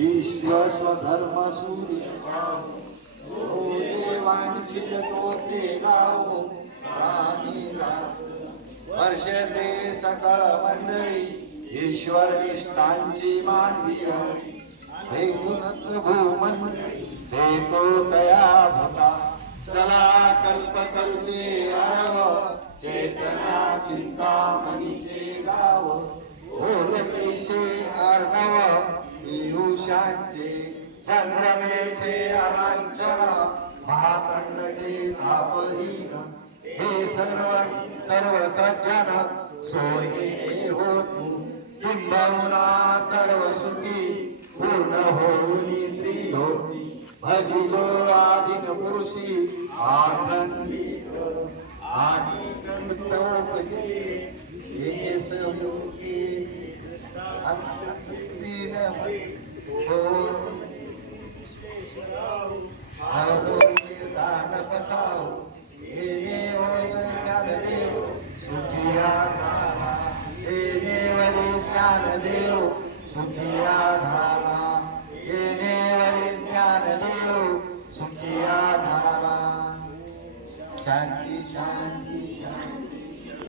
विश्व स्वधर्म सूर्य पाहो देवांचित तो ते गावो प्राणी वर्ष वर्षते सकळ मंडळी ईश्वर निष्ठांची मांदिय भेटूनच भूमन भेटो तया भता चला कल्पतरुचे अरव चेतना चिंतामणीचे गाव ओलकेशे अर्णव पुरुषांचे चंद्रमेचे अलांछन महातंडचे तापहीन हे सर्व सर्व सज्जन सोयी होतू किंबहुना सर्व सुखी पूर्ण होऊनी त्रिलोकी भजी जो आदिन पुरुषी आनंदित आणि कंतोपजे हे सहयोगी सुखिया झाला येणेवरी ज्ञान देव सुखिया झाला शांती शांती शांती।